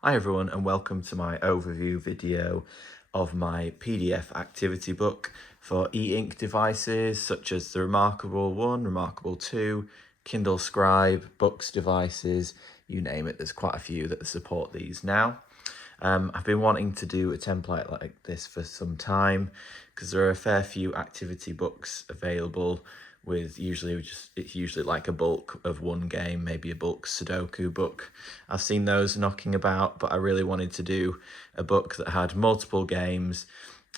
Hi everyone and welcome to my overview video of my PDF activity book for e-ink devices such as the reMarkable 1, reMarkable 2, Kindle Scribe, Boox devices, you name it, there's quite a few that support these now. I've been wanting to do a template like this for some time because there are a fair few activity books available with it's usually like a bulk of one game, maybe a bulk Sudoku book. I've seen those knocking about, but I really wanted to do a book that had multiple games,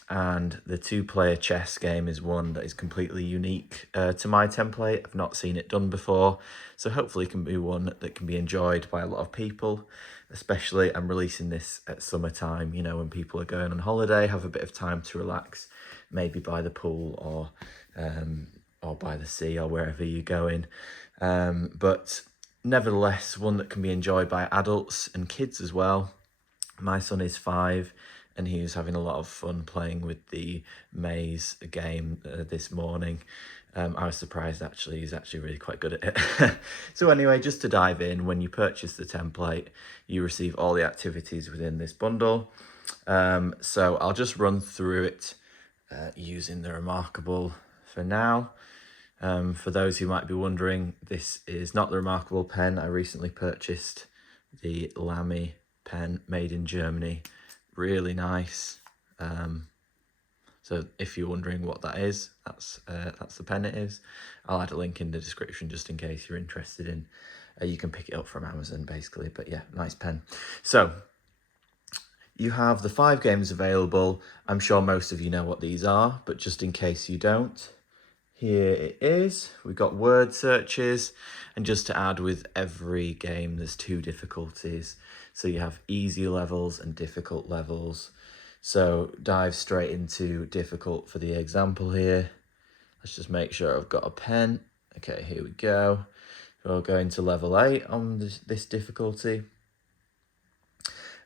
and the two-player chess game is one that is completely unique to my template. I've not seen it done before, so hopefully it can be one that can be enjoyed by a lot of people. Especially, I'm releasing this at summertime, you know, when people are going on holiday, have a bit of time to relax, maybe by the pool or by the sea or wherever you're going. But nevertheless, one that can be enjoyed by adults and kids as well. My son is 5 and he was having a lot of fun playing with the maze game this morning. I was surprised actually, he's actually really quite good at it. So anyway, just to dive in, when you purchase the template, you receive all the activities within this bundle. So I'll just run through it using the reMarkable for now. For those who might be wondering, this is not the reMarkable pen. I recently purchased the Lamy pen made in Germany. Really nice. So if you're wondering what that is, that's the pen it is. I'll add a link in the description just in case you're interested in. You can pick it up from Amazon basically, but yeah, nice pen. So you have the 5 games available. I'm sure most of you know what these are, but just in case you don't, here it is. We've got word searches, and just to add, with every game there's 2 difficulties. So you have easy levels and difficult levels. So dive straight into difficult for the example here. Let's just make sure I've got a pen. Okay, here we go. We'll go into level 8 on this difficulty.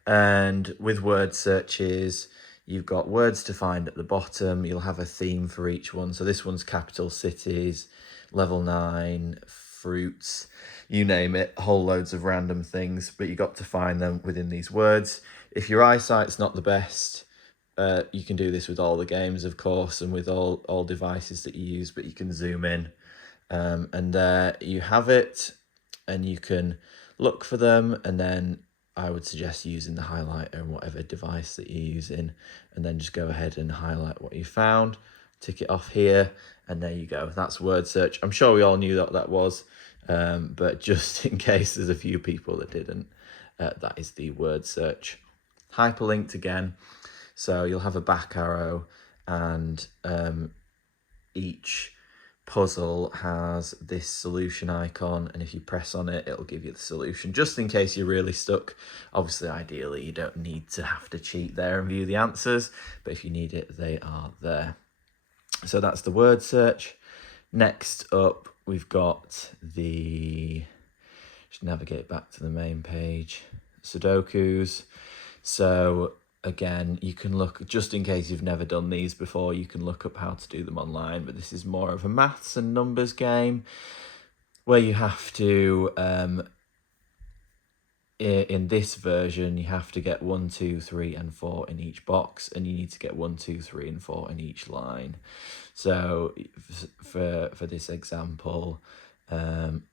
And with word searches, you've got words to find at the bottom. You'll have a theme for each one. So this one's capital cities, level 9, fruits, you name it, whole loads of random things, but you got to find them within these words. If your eyesight's not the best, you can do this with all the games, of course, and with all devices that you use, but you can zoom in. And there you have it, and you can look for them, and then I would suggest using the highlighter on whatever device that you're using, and then just go ahead and highlight what you found, tick it off here, and there you go. That's word search. I'm sure we all knew that that was, but just in case there's a few people that didn't, that is the word search. Hyperlinked again, so you'll have a back arrow, and each puzzle has this solution icon, and if you press on it, it'll give you the solution, just in case you're really stuck. Obviously, ideally, you don't need to have to cheat there and view the answers, but if you need it, they are there. So that's the word search. Next up, we've got the, just navigate back to the main page, Sudokus. So again, you can look, just in case you've never done these before, you can look up how to do them online, but this is more of a maths and numbers game where you have to, in this version, you have to get 1, 2, 3, and 4 in each box, and you need to get 1, 2, 3, and 4 in each line. So for this example,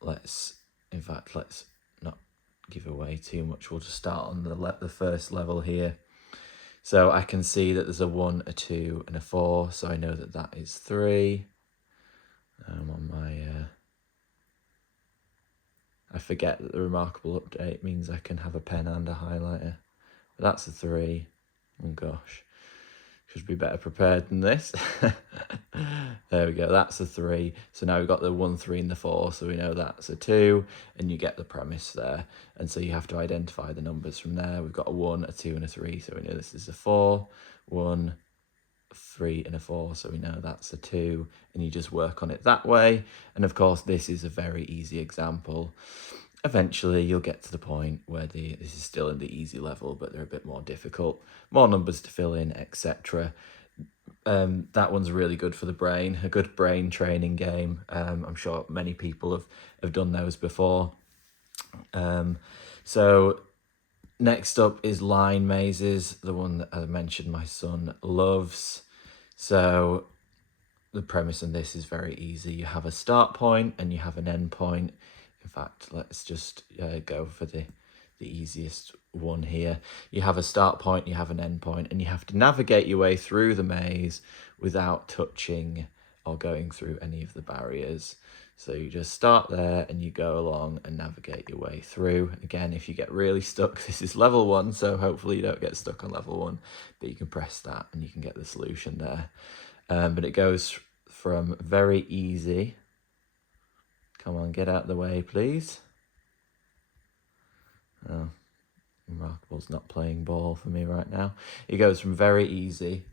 let's not give away too much. We'll just start on the first level here. So I can see that there's a 1, a 2, and a 4, so I know that that is 3. On my, I forget that the reMarkable update means I can have a pen and a highlighter. But that's a 3. Oh gosh, should be better prepared than this. There we go, that's a 3. So now we've got the 1, 3, and the 4, so we know that's a 2, and you get the premise there. And so you have to identify the numbers from there. We've got a 1, a 2, and a 3, so we know this is a 4. 1, 3, and a 4, so we know that's a 2, and you just work on it that way. And of course, this is a very easy example. Eventually you'll get to the point where this is still in the easy level, but they're a bit more difficult, more numbers to fill in, etc. That one's really good for the brain, a good brain training game. I'm sure many people have done those before. So Next up is line mazes, the one that I mentioned my son loves. So the premise in this is very easy. You have a start point and you have an end point. In fact, let's just go for the easiest one here. You have a start point, you have an end point, and you have to navigate your way through the maze without touching or going through any of the barriers. So you just start there and you go along and navigate your way through. Again, if you get really stuck, this is level 1, so hopefully you don't get stuck on level 1, but you can press that and you can get the solution there. But it goes from very easy. Come on, get out of the way, please. Oh, reMarkable's not playing ball for me right now. It goes from very easy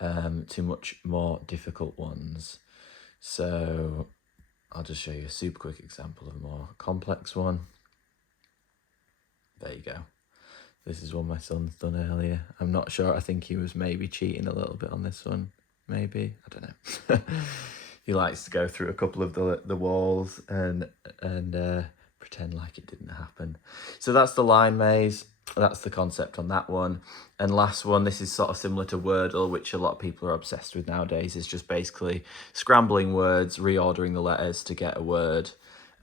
to much more difficult ones. So I'll just show you a super quick example of a more complex one. There you go. This is one my son's done earlier. I'm not sure. I think he was maybe cheating a little bit on this one. Maybe. I don't know. He likes to go through a couple of the walls and pretend like it didn't happen. So that's the line maze. That's the concept on that one. And last one, this is sort of similar to Wordle, which a lot of people are obsessed with nowadays. Is just basically scrambling words, reordering the letters to get a word.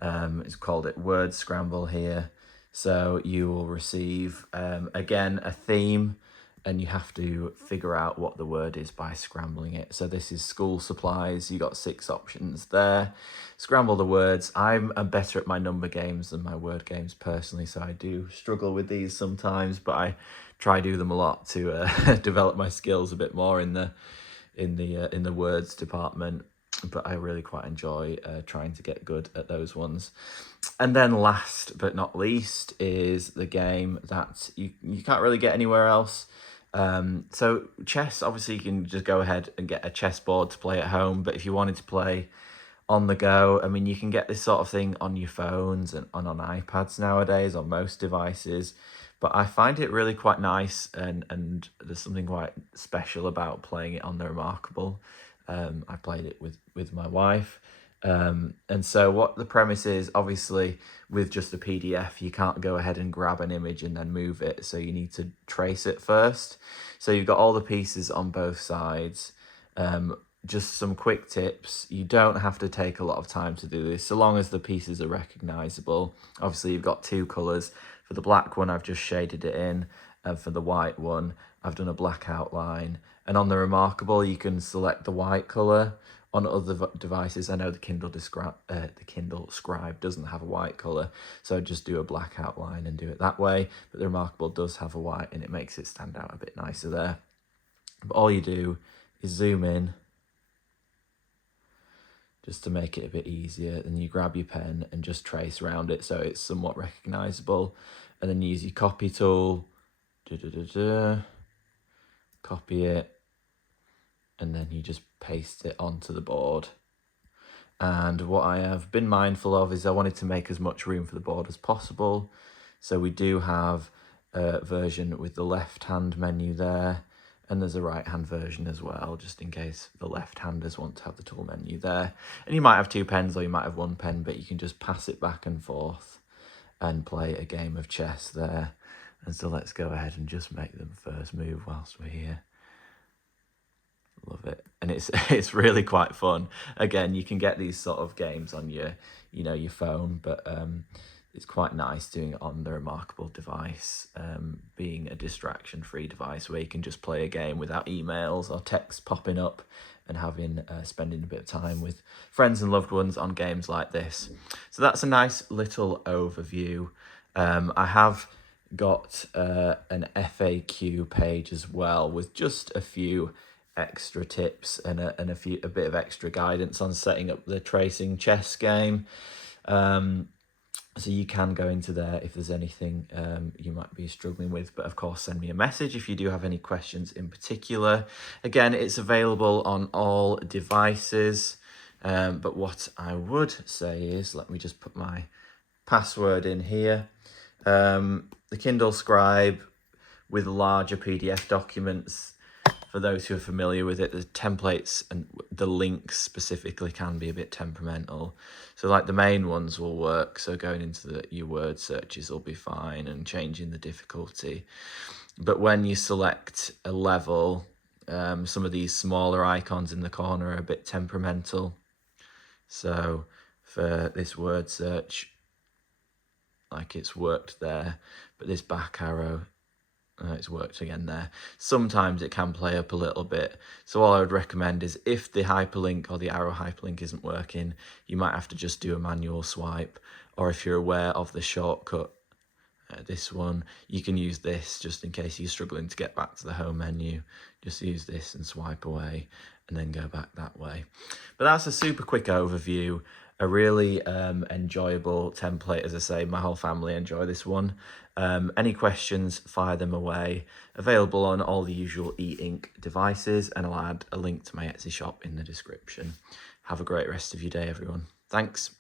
It's called it word scramble here. So you will receive, again, a theme, and you have to figure out what the word is by scrambling it. So this is school supplies. You got 6 options there. Scramble the words. I'm better at my number games than my word games personally, so I do struggle with these sometimes, but I try do them a lot to develop my skills a bit more in the words department. But I really quite enjoy trying to get good at those ones. And then last but not least is the game that you can't really get anywhere else. So chess, obviously you can just go ahead and get a chessboard to play at home, but if you wanted to play on the go, I mean, you can get this sort of thing on your phones and on iPads nowadays, on most devices, but I find it really quite nice, and there's something quite special about playing it on the reMarkable. I played it with my wife. And so what the premise is, obviously, with just a PDF, you can't go ahead and grab an image and then move it. So you need to trace it first. So you've got all the pieces on both sides. Just some quick tips. You don't have to take a lot of time to do this, so long as the pieces are recognizable. Obviously, you've got 2 colors. For the black one, I've just shaded it in. And for the white one, I've done a black outline. And on the reMarkable, you can select the white color. On other devices, I know the Kindle Scribe doesn't have a white color, so just do a black outline and do it that way. But the reMarkable does have a white, and it makes it stand out a bit nicer there. But all you do is zoom in, just to make it a bit easier. Then you grab your pen and just trace around it so it's somewhat recognizable. And then use your copy tool, copy it, and then you just paste it onto the board. And what I have been mindful of is I wanted to make as much room for the board as possible. So we do have a version with the left-hand menu there, and there's a right-hand version as well, just in case the left-handers want to have the tool menu there. And you might have 2 pens or you might have 1 pen, but you can just pass it back and forth and play a game of chess there. And so let's go ahead and just make them first move whilst we're here. Love it. And it's really quite fun. Again, you can get these sort of games on your phone, but it's quite nice doing it on the reMarkable device, being a distraction-free device where you can just play a game without emails or text popping up, and spending a bit of time with friends and loved ones on games like this. So that's a nice little overview. I have got an FAQ page as well with just a few extra tips and a bit of extra guidance on setting up the tracing chess game. So you can go into there if there's anything you might be struggling with, but of course send me a message if you do have any questions in particular. Again, it's available on all devices, but what I would say is, let me just put my password in here. The Kindle Scribe with larger PDF documents, for those who are familiar with it, the templates and the links specifically can be a bit temperamental. So like the main ones will work. So going into your word searches will be fine, and changing the difficulty. But when you select a level, some of these smaller icons in the corner are a bit temperamental. So for this word search, like it's worked there, but this back arrow, it's worked again there. Sometimes it can play up a little bit. So all I would recommend is, if the hyperlink or the arrow hyperlink isn't working, you might have to just do a manual swipe. Or if you're aware of the shortcut, this one, you can use this just in case you're struggling to get back to the home menu. Just use this and swipe away and then go back that way. But that's a super quick overview, a really enjoyable template. As I say, my whole family enjoy this one. Any questions, fire them away. Available on all the usual e-ink devices, and I'll add a link to my Etsy shop in the description. Have a great rest of your day, everyone. Thanks.